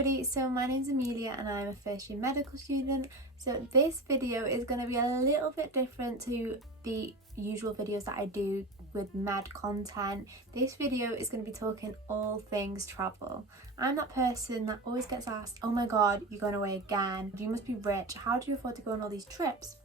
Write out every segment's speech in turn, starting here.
everybody, so my name's Amelia and I'm a first year medical student. So this video is going to be a little bit different to the usual videos that I do with med content. This video is going to be talking all things travel. I'm that person that always gets asked, oh my god, you're going away again, you must be rich, how do you afford to go on all these trips?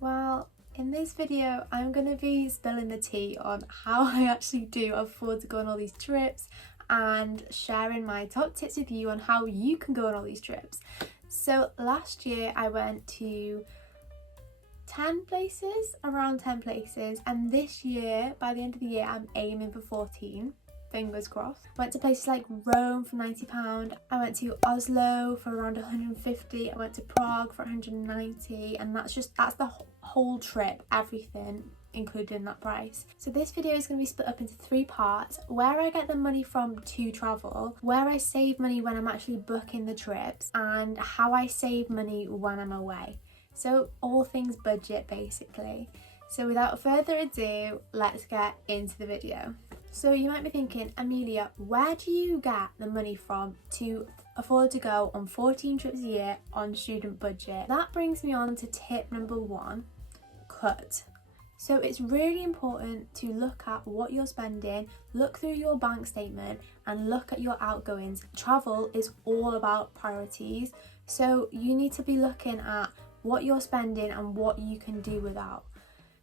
Well, in this video I'm going to be spilling the tea on how I actually do afford to go on all these trips and sharing my top tips with you on how you can go on all these trips. So last year I went to around 10 places, and this year, by the end of the year, I'm aiming for 14. Fingers crossed. Went to places like Rome for £90, I went to Oslo for around 150, I went to Prague for 190, and that's the whole trip, everything included in that price. So this video is going to be split up into 3 parts: where I get the money from to travel, where I save money when I'm actually booking the trips, and how I save money when I'm away. So all things budget basically. So without further ado, let's get into the video. So you might be thinking, Amelia, where do you get the money from to afford to go on 14 trips a year on student budget? That brings me on to tip number 1, cut. So it's really important to look at what you're spending, look through your bank statement and look at your outgoings. Travel is all about priorities, so you need to be looking at what you're spending and what you can do without.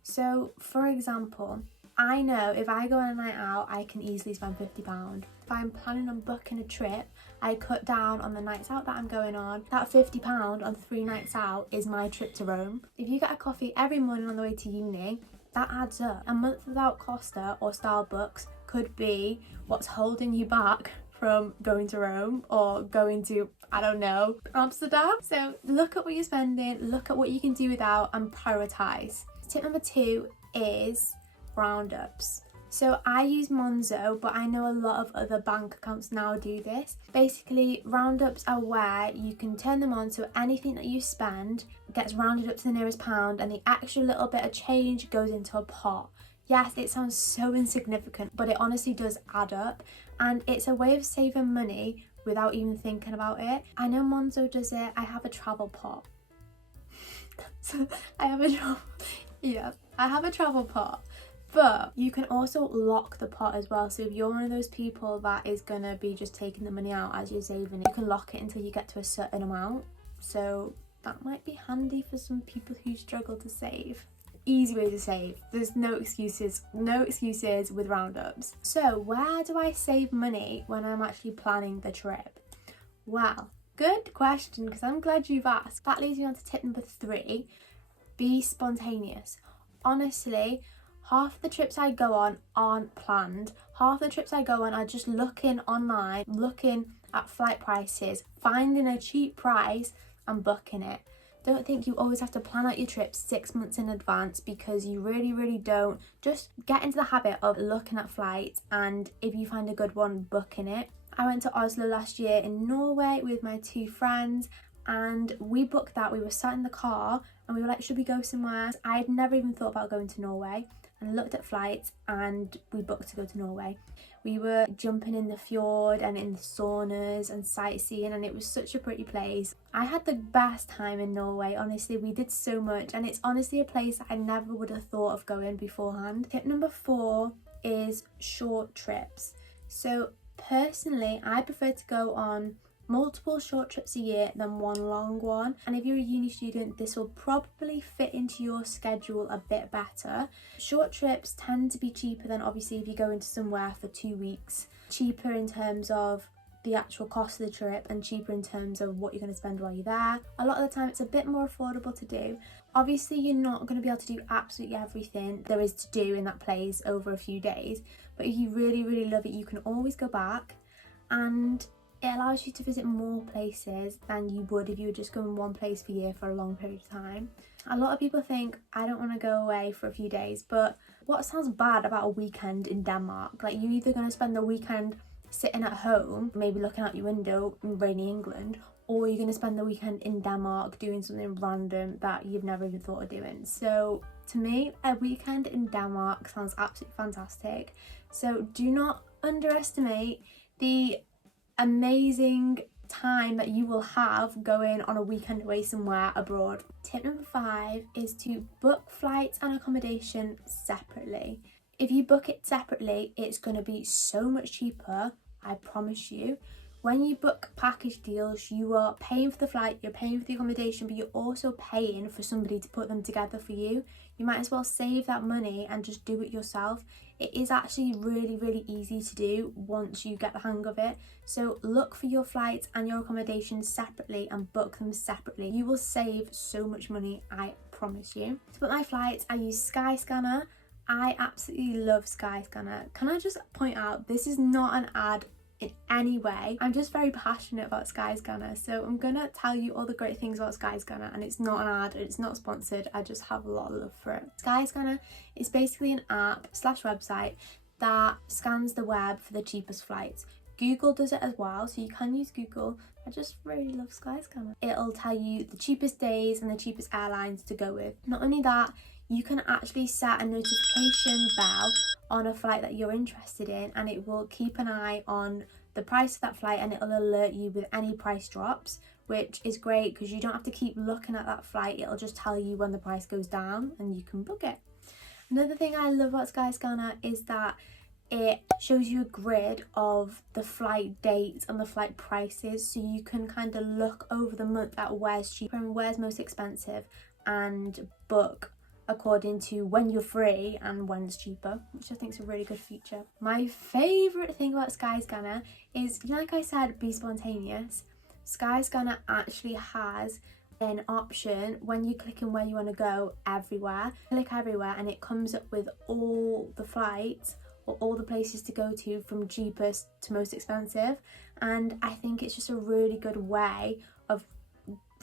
So for example, I know if I go on a night out, I can easily spend £50. If I'm planning on booking a trip, I cut down on the nights out that I'm going on. That £50 on 3 nights out is my trip to Rome. If you get a coffee every morning on the way to uni, that adds up. A month without Costa or Starbucks could be what's holding you back from going to Rome or going to, I don't know, Amsterdam. So look at what you're spending, look at what you can do without, and prioritise. Tip number 2 is roundups. So I use Monzo, but I know a lot of other bank accounts now do this. Basically, roundups are where you can turn them on so anything that you spend gets rounded up to the nearest pound, and the extra little bit of change goes into a pot. Yes, it sounds so insignificant, but it honestly does add up, and it's a way of saving money without even thinking about it. I know Monzo does it. I have a travel pot. I have a travel pot. But you can also lock the pot as well. So if you're one of those people that is gonna be just taking the money out as you're saving it, you can lock it until you get to a certain amount. So that might be handy for some people who struggle to save. Easy way to save. There's no excuses with roundups. So where do I save money when I'm actually planning the trip? Well, good question, because I'm glad you've asked. That leads me on to tip number 3, be spontaneous. Honestly, half the trips I go on aren't planned. Half the trips I go on are just looking online, looking at flight prices, finding a cheap price and booking it. Don't think you always have to plan out your trip 6 months in advance, because you really don't. Just get into the habit of looking at flights, and if you find a good one, booking it. I went to Oslo last year in Norway with my 2 friends, and we booked that. We were sat in the car and we were like, should we go somewhere? I had never even thought about going to Norway, and looked at flights and we booked to go to Norway. We were jumping in the fjord and in the saunas and sightseeing, and it was such a pretty place. I had the best time in Norway, honestly. We did so much, and it's honestly a place I never would have thought of going beforehand. Tip number 4 is short trips. So personally, I prefer to go on multiple short trips a year than one long one, and if you're a uni student, this will probably fit into your schedule a bit better. Short trips tend to be cheaper than obviously if you go into somewhere for 2 weeks. Cheaper in terms of the actual cost of the trip, and cheaper in terms of what you're going to spend while you're there. A lot of the time it's a bit more affordable to do. Obviously you're not going to be able to do absolutely everything there is to do in that place over a few days, but if you really love it, you can always go back, and it allows you to visit more places than you would if you were just going one place per year for a long period of time. A lot of people think, I don't want to go away for a few days, but what sounds bad about a weekend in Denmark? Like, you're either going to spend the weekend sitting at home, maybe looking out your window in rainy England, or you're going to spend the weekend in Denmark doing something random that you've never even thought of doing. So to me, a weekend in Denmark sounds absolutely fantastic. So do not underestimate the amazing time that you will have going on a weekend away somewhere abroad. Tip number 5 is to book flights and accommodation separately. If you book it separately, it's going to be so much cheaper, I promise you. When you book package deals, you are paying for the flight, you're paying for the accommodation, but you're also paying for somebody to put them together for you. You might as well save that money and just do it yourself. It is actually really, really easy to do once you get the hang of it. So look for your flights and your accommodation separately and book them separately. You will save so much money, I promise you. To book my flights, I use Skyscanner. I absolutely love Skyscanner. Can I just point out, this is not an ad in any way. I'm just very passionate about Skyscanner, so I'm gonna tell you all the great things about Skyscanner, and it's not an ad, it's not sponsored, I just have a lot of love for it. Skyscanner is basically an app / website that scans the web for the cheapest flights. Google does it as well, so you can use Google. I just really love Skyscanner. It'll tell you the cheapest days and the cheapest airlines to go with. Not only that, you can actually set a notification bell on a flight that you're interested in, and it will keep an eye on the price of that flight and it'll alert you with any price drops, which is great because you don't have to keep looking at that flight. It'll just tell you when the price goes down and you can book it. Another thing I love about Skyscanner is that it shows you a grid of the flight dates and the flight prices, so you can kind of look over the month at where's cheaper and where's most expensive and book according to when you're free and when it's cheaper, which I think is a really good feature. My favourite thing about Skyscanner is, like I said, be spontaneous. Skyscanner actually has an option when you click in where you want to go everywhere. Click everywhere and it comes up with all the flights or all the places to go to from cheapest to most expensive, and I think it's just a really good way of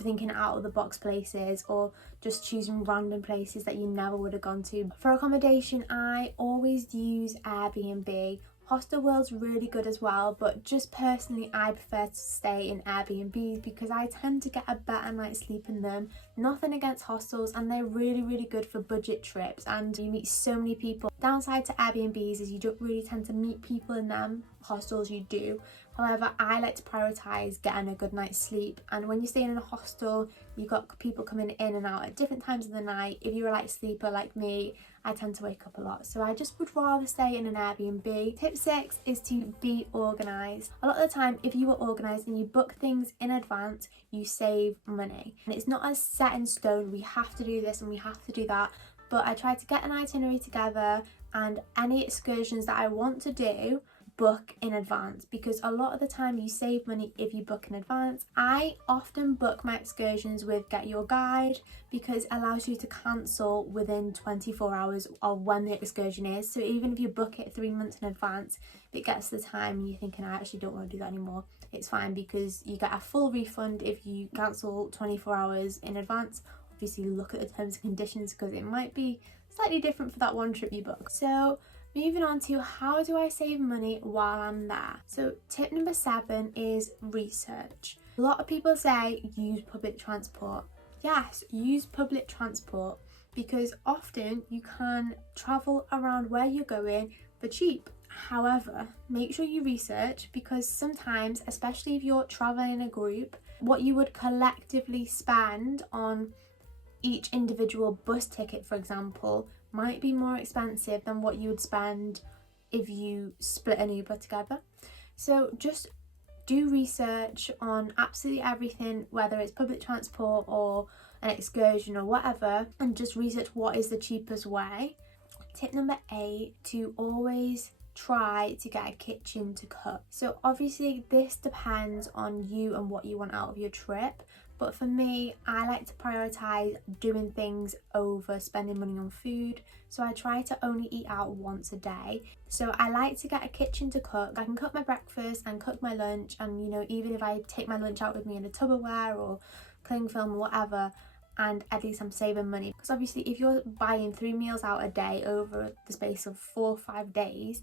thinking out of the box places or just choosing random places that you never would have gone to. For accommodation, I always use Airbnb. Hostelworld's really good as well, but just personally I prefer to stay in Airbnbs because I tend to get a better night's sleep in them. Nothing against hostels, and they're really, really good for budget trips and you meet so many people. Downside to Airbnbs is you don't really tend to meet people in them. Hostels you do. However, I like to prioritise getting a good night's sleep, and when you're staying in a hostel, you've got people coming in and out at different times of the night. If you're a light sleeper like me, I tend to wake up a lot, so I just would rather stay in an Airbnb. Tip 6 is to be organised. A lot of the time, if you are organised and you book things in advance, you save money. And it's not as set in stone, we have to do this and we have to do that, but I try to get an itinerary together, and any excursions that I want to do, book in advance, because a lot of the time you save money if you book in advance. I often book my excursions with Get Your Guide because it allows you to cancel within 24 hours of when the excursion is. So even if you book it 3 months in advance, if it gets to the time and you're thinking I actually don't want to do that anymore, it's fine because you get a full refund if you cancel 24 hours in advance. Obviously look at the terms and conditions because it might be slightly different for that one trip you book. So moving on to how do I save money while I'm there. So tip number 7 is research. A lot of people say use public transport. Yes, use public transport because often you can travel around where you're going for cheap. However, make sure you research because sometimes, especially if you're traveling in a group, what you would collectively spend on each individual bus ticket, for example, might be more expensive than what you would spend if you split an Uber together. So just do research on absolutely everything, whether it's public transport or an excursion or whatever, and just research what is the cheapest way. Tip number 8, to always try to get a kitchen to cook. So obviously this depends on you and what you want out of your trip, but for me, I like to prioritise doing things over spending money on food. So I try to only eat out once a day. So I like to get a kitchen to cook. I can cook my breakfast and cook my lunch, and you know, even if I take my lunch out with me in a Tupperware or cling film or whatever, and at least I'm saving money. Because obviously if you're buying 3 meals out a day over the space of 4 or 5 days,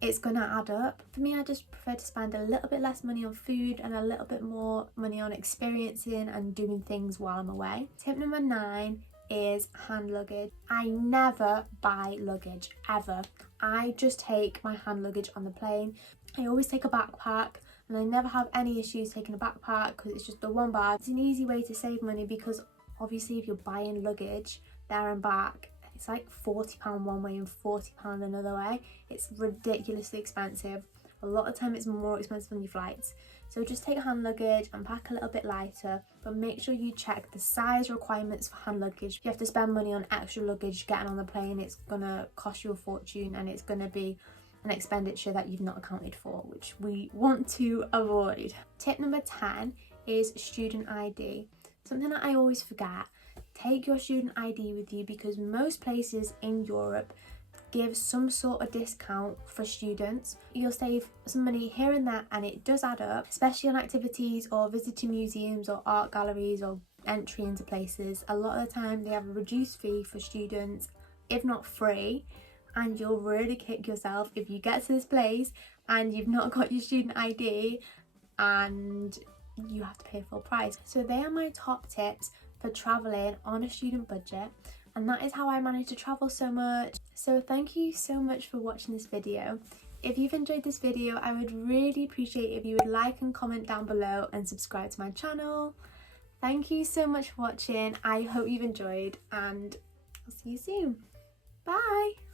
it's gonna add up. For me, I just prefer to spend a little bit less money on food and a little bit more money on experiencing and doing things while I'm away. Tip number 9 is hand luggage. I never buy luggage, ever. I just take my hand luggage on the plane. I always take a backpack. and I never have any issues taking a backpack because it's just the one bag. It's an easy way to save money because obviously if you're buying luggage there and back, it's like £40 one way and £40 another way. It's ridiculously expensive. A lot of time it's more expensive on your flights. So just take hand luggage and pack a little bit lighter, but make sure you check the size requirements for hand luggage. If you have to spend money on extra luggage getting on the plane, it's gonna cost you a fortune and it's gonna be an expenditure that you've not accounted for, which we want to avoid. Tip number 10 is student ID. Something that I always forget. Take your student ID with you because most places in Europe give some sort of discount for students. You'll save some money here and there and it does add up, especially on activities or visiting museums or art galleries or entry into places. A lot of the time they have a reduced fee for students, if not free, and you'll really kick yourself if you get to this place and you've not got your student ID and you have to pay full price. So they are my top tips for traveling on a student budget, and that is how I managed to travel so much. So thank you so much for watching this video. If you've enjoyed this video, I would really appreciate if you would like and comment down below and subscribe to my channel. Thank you so much for watching. I hope you've enjoyed and I'll see you soon. Bye!